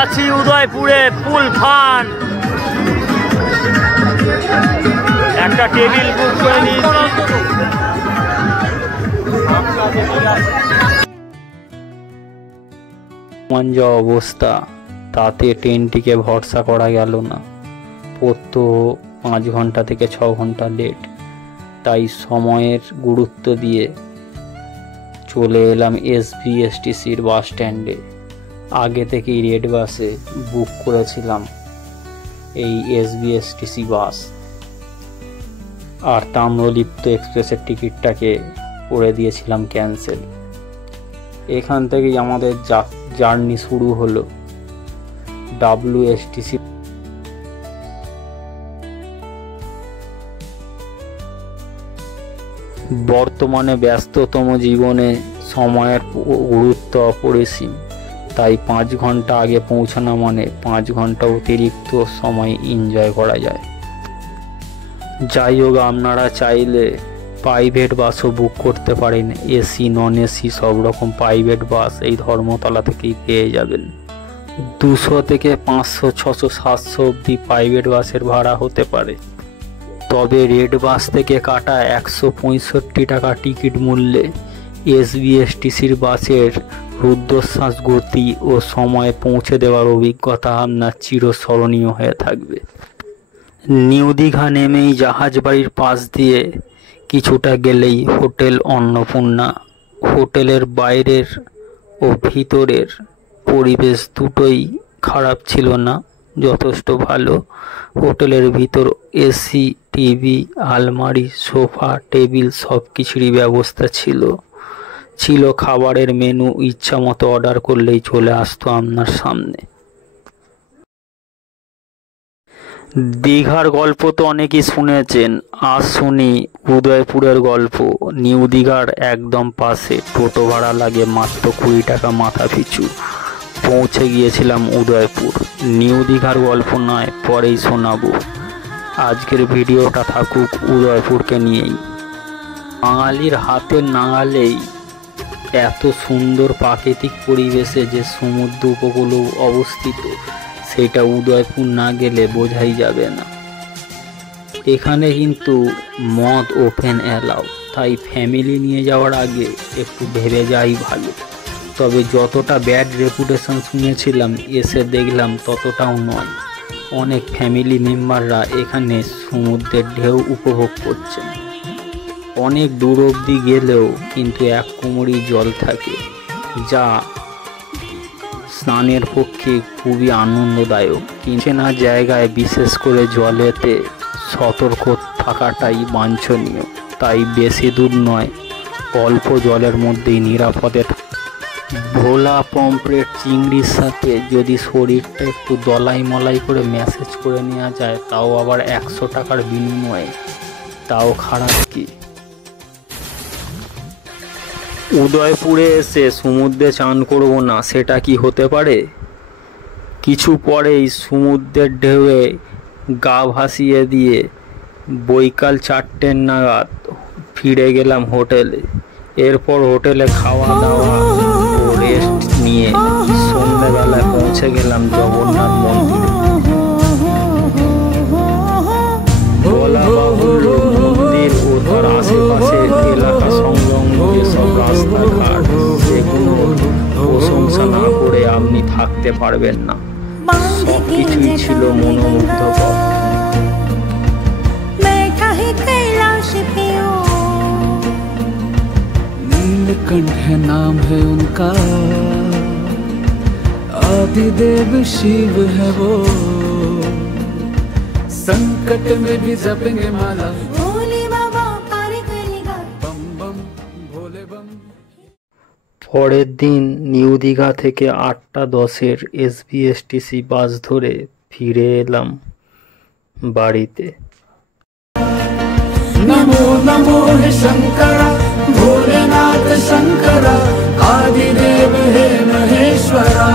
আছি উদয়পুরে ফুল ফান। একটা টেবিল বুক করে নিয়েছি। যা অবস্থা, তাতে ট্রেনটিকে ভরসা করা গেল না। পড়তো 5 ঘন্টা থেকে 6 ঘন্টা লেট। তাই সময়ের গুরুত্ব দিয়ে চলে এলাম এসবিএসটিসির বাস স্ট্যান্ডে। আগে থেকেই রেড বাসে বুক করেছিলাম এই এসবিএসটিসি বাস, আর তাম্রলিপ্ত এক্সপ্রেসের টিকিটটাকে করে দিয়েছিলাম ক্যান্সেল। এখান থেকেই আমাদের জার্নি শুরু হলো WSTC। বর্তমানে ব্যস্ততম জীবনে সময়ের গুরুত্ব অপরিসীম। তাই 5 ঘন্টা আগে পৌঁছানো মানে 5 ঘন্টা অতিরিক্ত সময় এনজয় করা যায়। যাই হোক, আপনারা চাইলে প্রাইভেট বাসও বুক করতে পারেন। এসি নন এসি সব রকম প্রাইভেট বাস এই ধর্মতলা থেকেই পেয়ে যাবেন। 200 থেকে 500, 600, 700 অবধি প্রাইভেট বাসের ভাড়া হতে পারে। তবে রেড বাস থেকে কাটা 165 টাকা টিকিট মূল্যে এসবিএসটিসির বাসের রুদ্ধশ্বাস গতি ও সময়ে পৌঁছে দেওয়ার অভিজ্ঞতা আপনার চিরস্মরণীয় হয়ে থাকবে। নিউ দীঘা নেমেই জাহাজ বাড়ির পাশ দিয়ে কিছুটা গেলেই হোটেল অন্নপূর্ণা। হোটেলের বাইরের ও ভিতরের পরিবেশ দুটোই খারাপ ছিল না, যথেষ্ট ভালো। হোটেলের ভিতর এসি, টিভি, আলমারি, সোফা, টেবিল সব কিছুরই ব্যবস্থা ছিল। খাবারের মেনু, ইচ্ছা মতো অর্ডার করলেই চলে আসতো আপনার সামনে। দীঘার গল্প তো অনেকেই শুনেছেন, আজ শুনি উদয়পুরের গল্প। নিউ দীঘার একদম পাশে, টোটো ভাড়া লাগে মাত্র 20 টাকা মাথা পিছু। পৌঁছে গিয়েছিলাম উদয়পুর। নিউ দীঘার গল্প নয়, পরেই শোনাবো। আজকের ভিডিওটা থাকুক উদয়পুরকে নিয়েই। বাঙালির হাতের নাগালেই এত সুন্দর প্রাকৃতিক পরিবেশে যে সমুদ্র উপকূল অবস্থিত, সেটা উদয়পুর না গেলে বোঝাই যাবে না। এখানে কিন্তু মদ ওপেন অ্যালাউ, তাই ফ্যামিলি নিয়ে যাওয়ার আগে একটু ভেবে যাই ভালো। তবে যতটা ব্যাড রেপুটেশন শুনেছিলাম, এসে দেখলাম ততটাও নয়। অনেক ফ্যামিলি মেম্বাররা এখানে সমুদ্রের ঢেউ উপভোগ করছেন। অনেক দূর অবধি গেলেও কিন্তু এক কোমরই জল থাকে, যা স্নানের পক্ষে খুবই আনন্দদায়ক। চেনা জায়গায় বিশেষ করে জলেতে সতর্ক থাকাটাই বাঞ্ছনীয়। তাই বেশি দূর নয়, অল্প জলের মধ্যেই নিরাপদে। ভোলা পমফ্রেট চিংড়ির সাথে যদি শরীরটা একটু দলাই মলাই করে ম্যাসেজ করে নেওয়া যায়, তাও আবার 100 টাকার বিনিময়ে, তাও খারাপ কি? উদয়পুরে এসে সমুদ্রে চান করব না, সেটা কি হতে পারে? কিছু পরেই সমুদ্রের ঢেউয়ে গা ভাসিয়ে দিয়ে বৈকাল 4টে নাগাদ ফিরে গেলাম হোটেলে। এরপর হোটেলে খাওয়া দাওয়া ও রেস্ট নিয়ে সন্ধ্যাবেলায় পৌঁছে গেলাম জগন্নাথ মন্দিরে। বলা বাহুল্য, মন্দির ও তার আশেপাশের এলাকা সংলগ্ন যেসব রাস্তাঘাট, সেগুলো প্রশংসা না করে আপনি থাকতে পারবেন না। সবকিছুই ছিল মনোমুগ্ধকর। नीलकंठ है नाम है उनका, आदिदेव शिव है वो, संकट में भी जपेंगे माला, भोले बाबा पार करेगा, बम बम भोले बम। পরের দিন নিউ দীঘা থেকে 8:10-এর এসবিএসটিসি বাস ধরে ফিরে এলাম বাড়িতে। नमो नमो हे शंकरा, भोलेनाथ शंकरा, आदिदेव हे महेश्वरा।